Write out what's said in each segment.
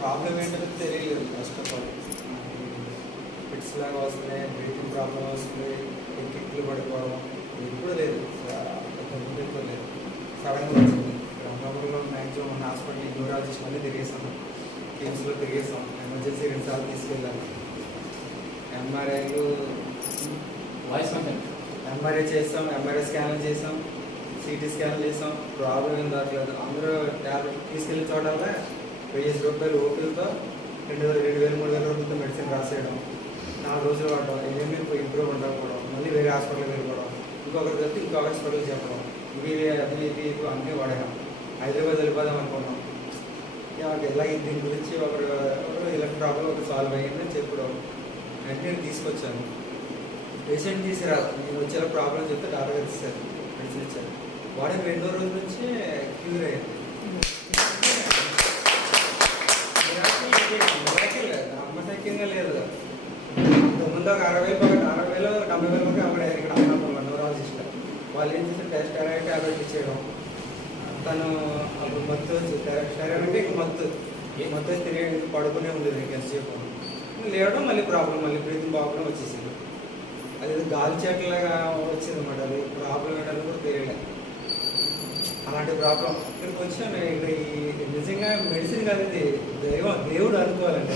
Problem ఏంటో తెలియలేదు first of all. Fits లాగా వస్తున్నాయి, బ్రీతింగ్ ప్రాబ్లం వస్తుంది, కిక్లు పడిపోవడం ఎప్పుడు లేదు, ఎప్పుడు లేదు. సడన్గా వచ్చింది. బ్రహ్మపురంలో మ్యాక్సిమం మన హాస్పిటల్ న్యూరాలజిస్ట్ మళ్ళీ తిరిగేసాము, కిమ్స్లో తిరిగేసాం, ఎమర్జెన్సీ 2 సార్లు తీసుకెళ్ళాము. ఎంఆర్ఐలు ఎంఆర్ఐ చేస్తాం, ఎంఆర్ఐ స్కాన్లు చేసాం, సిటీ స్కాన్ చేసాం, ప్రాబ్లం ఏం దాట్లేదు. అందరూ ట్యాబ్లెట్ తీసుకెళ్ళిన చోటల్లా 1000 రూపాయలు ఓపీలతో 2000 3000 రూపాయలతో మెడిసిన్ రాసేయడం, 4 రోజులు వాడడం, ఏమేమి ఇంప్రూవ్ ఉండకపోవడం, మళ్ళీ వేరే హాస్పిటల్కి వెళ్ళిపోవడం, ఇంకొకరి తెలిసి ఇంకో హాస్పిటల్కి చెప్పడం, ఇవి అది ఇది అన్నీ వాడాం. హైదరాబాద్ వెళ్ళిపోదాం అనుకున్నాం. ఇలా దీని గురించి ఒకరు ఇలాంటి ప్రాబ్లం ఒకటి సాల్వ్ అయ్యిందని చెప్పడం వెంటనే తీసుకొచ్చాను. పేషెంట్ తీసుకురా, నేను వచ్చేలా ప్రాబ్లం చెప్తే డాక్టర్ గారు ఇచ్చారు, మెడిసిన్ ఇచ్చారు. వాడికి 2 రోజుల నుంచి క్యూర్ అయ్యింది. నమ్మశక్యంగా లేదు. ముందు ఒక 60,000 70,000 వరకు అమ్మాడు ఇక్కడ అమ్మాడు న్యూరాలజిస్ట్. వాళ్ళు ఏం చేస్తారు, స్టెరాయిడ్ ట్యాబ్లెట్ ఇచ్చేయడం. తను అప్పుడు మత్తు వచ్చి స్టెరాయిడ్ అంటే ఇంక మత్తు తిరిగి పడుకునే ఉండేది ఇంక ఎంతసేపు. లేవడం మళ్ళీ ప్రాబ్లం, మళ్ళీ బ్రీతింగ్ ప్రాబ్లం వచ్చేసింది. అది గాలి చెట్లగా వచ్చింది అనమాట. అది ప్రాబ్లం ఏంటని కూడా తెలియలేదు. అలాంటి ప్రాబ్లం ఇక్కడికి వచ్చాను. ఇక్కడ ఈ నిజంగా మెడిసిన్ కాదు, ఇది దేవుడు అనుకోవాలండి.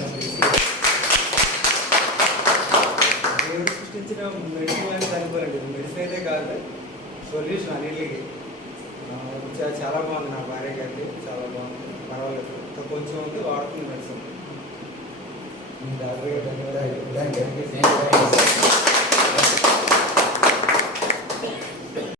దేవుడు సృష్టించిన మెడిసిన్ అనేది అనుకోవాలండి. మెడిసిన్ అయితే కాదు, సొల్యూషన్ అన్నిటికి. చాలా బాగుంది. నా భార్య గారికి చాలా బాగుంది, పర్వాలేదు. కొంచెం ఉంది, వాడుతుంది మెడిసిన్. డాక్టర్ గారు ధన్యవాదాలు.